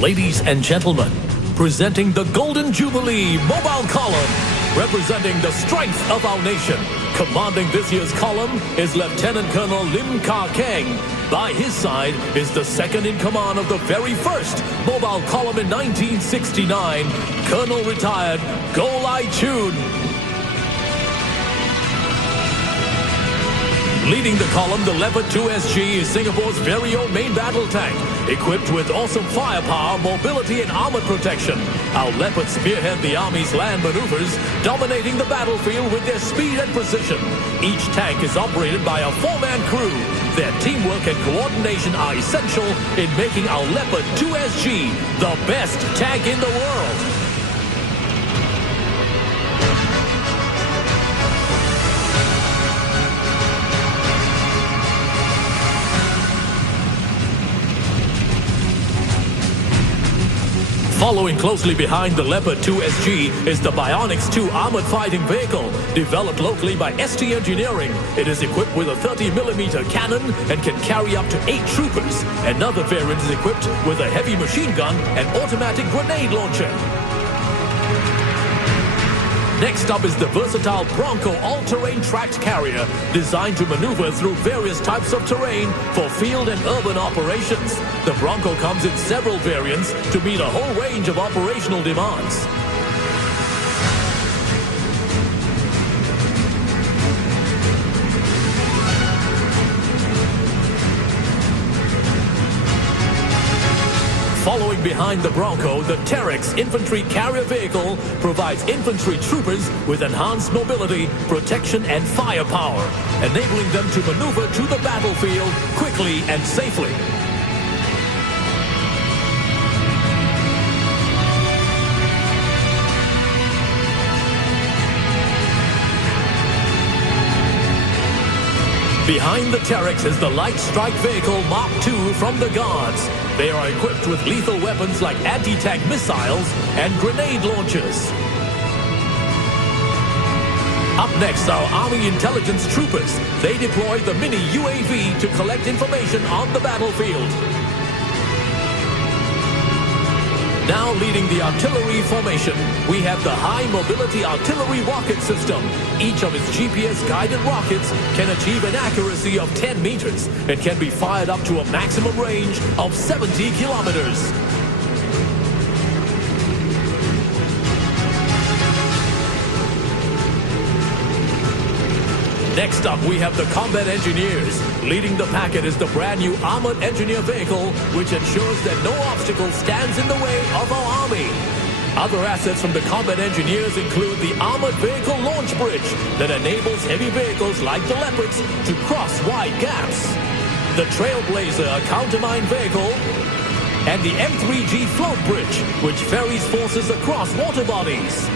Ladies and gentlemen, presenting the Golden Jubilee Mobile Column, representing the strength of our nation. Commanding this year's column is Lieutenant Colonel Lim Kah Keng. By his side is the second in command of the very first Mobile Column in 1969, Colonel Retired Goh Lai Chun. Leading the column, the Leopard 2SG is Singapore's very own main battle tank, equipped with awesome firepower, mobility and armored protection. Our Leopards spearhead the Army's land maneuvers, dominating the battlefield with their speed and precision. Each tank is operated by a four-man crew. Their teamwork and coordination are essential in making our Leopard 2SG the best tank in the world. Following closely behind the Leopard 2SG is the Bionics 2 armored fighting vehicle, developed locally by ST Engineering. It is equipped with a 30mm cannon and can carry up to 8 troopers. Another variant is equipped with a heavy machine gun and automatic grenade launcher. Next up is the versatile Bronco all-terrain tracked carrier, designed to maneuver through various types of terrain for field and urban operations. The Bronco comes in several variants to meet a whole range of operational demands. Following behind the Bronco, the Terex infantry carrier vehicle provides infantry troopers with enhanced mobility, protection and firepower, enabling them to maneuver to the battlefield quickly and safely. Behind the Terex is the light strike vehicle Mark II from the Guards. They are equipped with lethal weapons like anti-tank missiles and grenade launchers. Up next are Army intelligence troopers. They deploy the mini UAV to collect information on the battlefield. Now leading the artillery formation, we have the High Mobility Artillery Rocket System. Each of its GPS-guided rockets can achieve an accuracy of 10 meters and can be fired up to a maximum range of 70 kilometers. Next up, we have the Combat Engineers. Leading the packet is the brand new Armored Engineer Vehicle, which ensures that no obstacle stands in the way of our Army. Other assets from the Combat Engineers include the Armored Vehicle Launch Bridge that enables heavy vehicles like the Leopards to cross wide gaps, the Trailblazer countermine vehicle, and the M3G Float Bridge, which ferries forces across water bodies.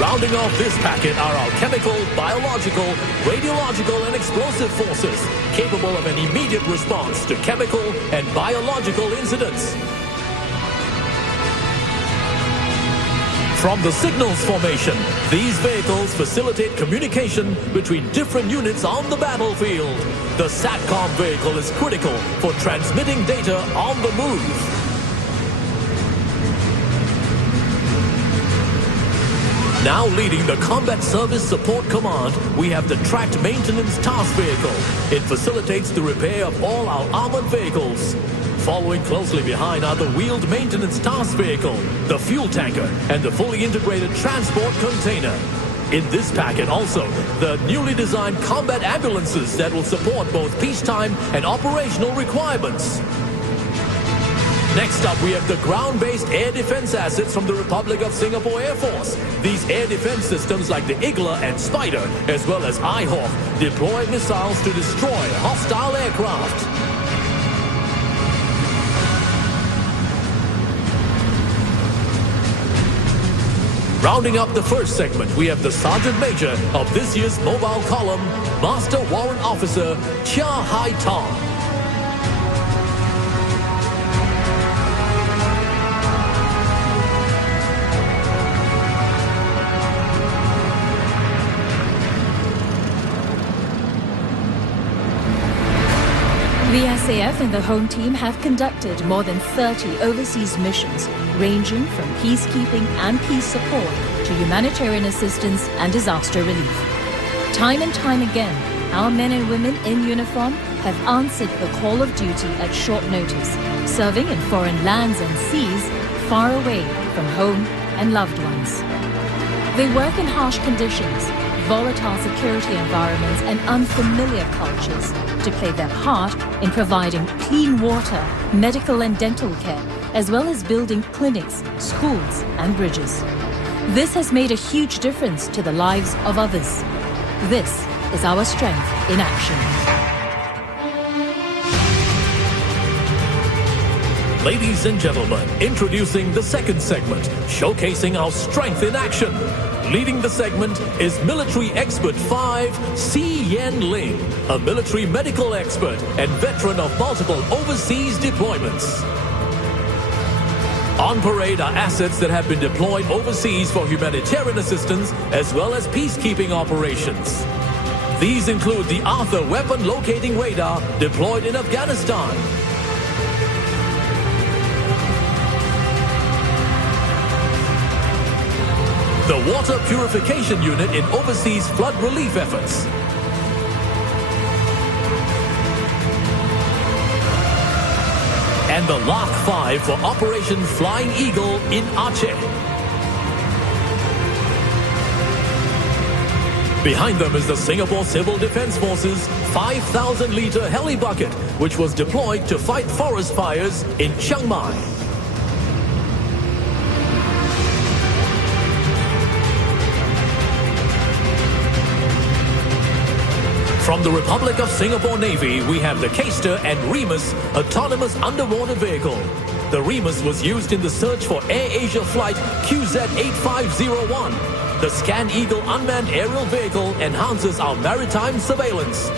Rounding off this packet are our chemical, biological, radiological and explosive forces, capable of an immediate response to chemical and biological incidents. From the signals formation, these vehicles facilitate communication between different units on the battlefield. The SATCOM vehicle is critical for transmitting data on the move. Now leading the Combat Service Support Command, we have the Tracked Maintenance Task Vehicle. It facilitates the repair of all our armored vehicles. Following closely behind are the Wheeled Maintenance Task Vehicle, the Fuel Tanker, and the fully integrated Transport Container. In this packet also, the newly designed combat ambulances that will support both peacetime and operational requirements. Next up, we have the ground-based air defense assets from the Republic of Singapore Air Force. These air defense systems like the Igla and Spider, as well as iHawk, deploy missiles to destroy hostile aircraft. Rounding up the first segment, we have the Sergeant Major of this year's Mobile Column, Master Warrant Officer Chia Hai Tong. The SAF and the home team have conducted more than 30 overseas missions, ranging from peacekeeping and peace support to humanitarian assistance and disaster relief. Time and time again, our men and women in uniform have answered the call of duty at short notice, serving in foreign lands and seas far away from home and loved ones. They work in harsh conditions, volatile security environments and unfamiliar cultures to play their part in providing clean water, medical and dental care, as well as building clinics, schools and bridges. This has made a huge difference to the lives of others. This is our strength in action. Ladies and gentlemen, introducing the second segment, showcasing our strength in action. Leading the segment is Military Expert 5, C. Yen Ling, a military medical expert and veteran of multiple overseas deployments. On parade are assets that have been deployed overseas for humanitarian assistance as well as peacekeeping operations. These include the Arthur weapon locating radar deployed in Afghanistan, the water purification unit in overseas flood relief efforts, and the Lark 5 for Operation Flying Eagle in Aceh. Behind them is the Singapore Civil Defence Force's 5,000-litre heli bucket, which was deployed to fight forest fires in Chiang Mai. From the Republic of Singapore Navy, we have the Caster and Remus autonomous underwater vehicle. The Remus was used in the search for Air Asia flight QZ8501. The Scan Eagle unmanned aerial vehicle enhances our maritime surveillance.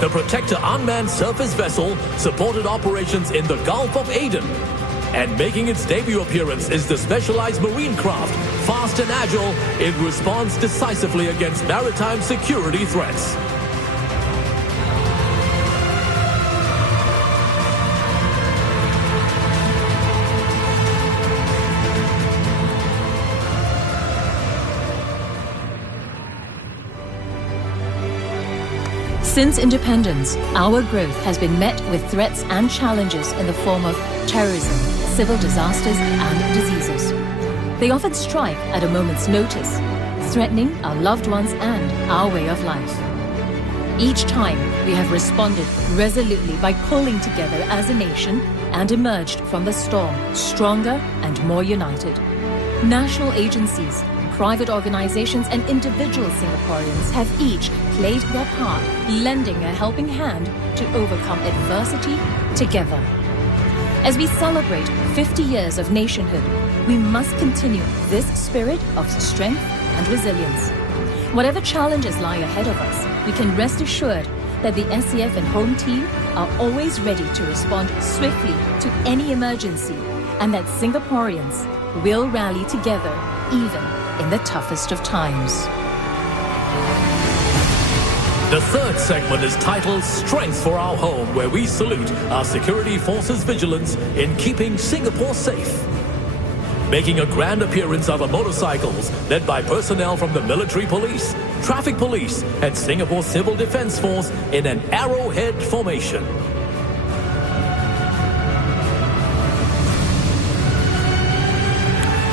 The Protector unmanned surface vessel supported operations in the Gulf of Aden. And making its debut appearance is the specialized marine craft. Fast and agile, it responds decisively against maritime security threats. Since independence, our growth has been met with threats and challenges in the form of terrorism, civil disasters, and diseases. They often strike at a moment's notice, threatening our loved ones and our way of life. Each time, we have responded resolutely by pulling together as a nation and emerged from the storm stronger and more united. National agencies, private organizations and individual Singaporeans have each played their part, lending a helping hand to overcome adversity together. As we celebrate 50 years of nationhood, we must continue this spirit of strength and resilience. Whatever challenges lie ahead of us, we can rest assured that the SAF and home team are always ready to respond swiftly to any emergency, and that Singaporeans will rally together even in the toughest of times. The third segment is titled Strength for Our Home, where we salute our security forces' vigilance in keeping Singapore safe. Making a grand appearance are the motorcycles led by personnel from the military police, traffic police, and Singapore Civil Defence Force in an arrowhead formation.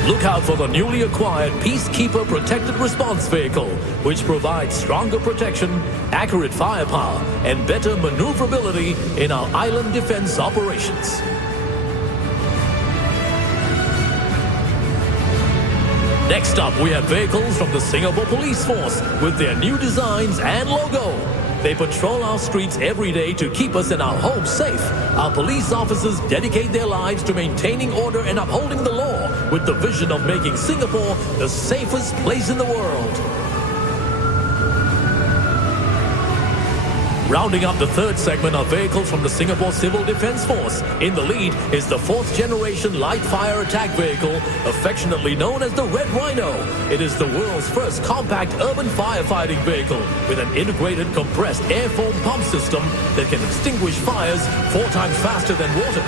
Look out for the newly acquired Peacekeeper Protected Response Vehicle, which provides stronger protection, accurate firepower, and better maneuverability in our island defense operations. Next up, we have vehicles from the Singapore Police Force with their new designs and logo. They patrol our streets every day to keep us and our homes safe. Our police officers dedicate their lives to maintaining order and upholding the law with the vision of making Singapore the safest place in the world. Rounding up the third segment are vehicles from the Singapore Civil Defence Force. In the lead is the 4th generation light fire attack vehicle, affectionately known as the Red Rhino. It is the world's first compact urban firefighting vehicle with an integrated compressed air foam pump system that can extinguish fires 4 times faster than water.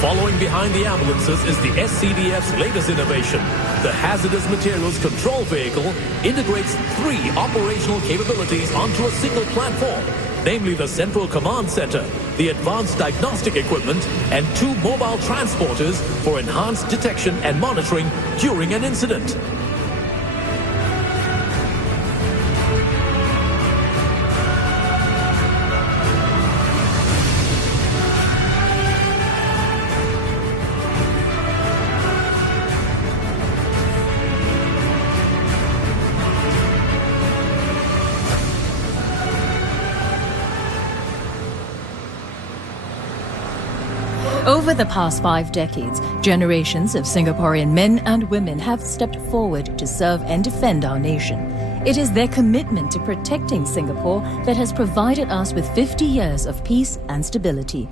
Following behind the ambulances is the SCDF's latest innovation. The Hazardous Materials Control Vehicle integrates 3 operational capabilities onto a single platform, namely the Central Command Center, the Advanced Diagnostic Equipment, and 2 mobile transporters for enhanced detection and monitoring during an incident. Over the past 5 decades, generations of Singaporean men and women have stepped forward to serve and defend our nation. It is their commitment to protecting Singapore that has provided us with 50 years of peace and stability.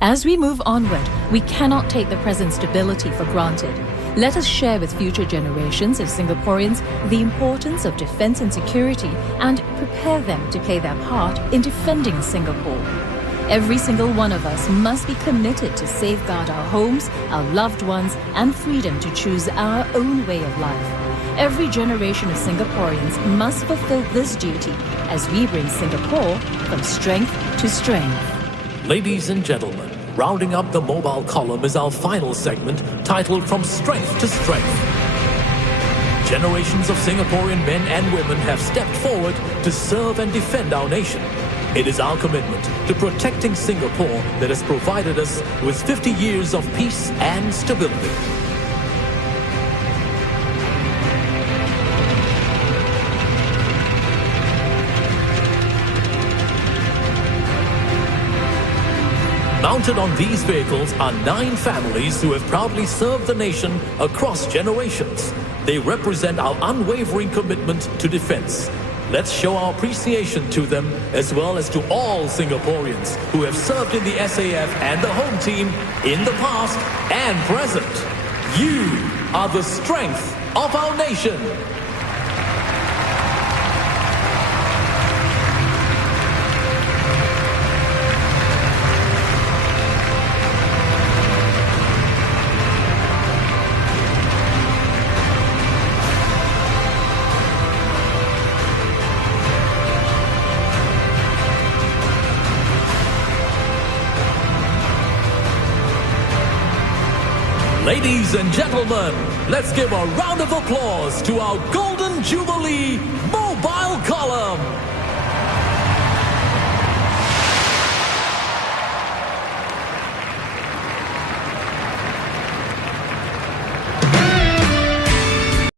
As we move onward, we cannot take the present stability for granted. Let us share with future generations of Singaporeans the importance of defence and security and prepare them to play their part in defending Singapore. Every single one of us must be committed to safeguard our homes, our loved ones, and freedom to choose our own way of life. Every generation of Singaporeans must fulfill this duty as we bring Singapore from strength to strength. Ladies and gentlemen, rounding up the mobile column is our final segment titled From Strength to Strength. Generations of Singaporean men and women have stepped forward to serve and defend our nation. It is our commitment to protecting Singapore that has provided us with 50 years of peace and stability. Mounted on these vehicles are 9 families who have proudly served the nation across generations. They represent our unwavering commitment to defense. Let's show our appreciation to them as well as to all Singaporeans who have served in the SAF and the home team in the past and present. You are the strength of our nation. Ladies and gentlemen, let's give a round of applause to our Golden Jubilee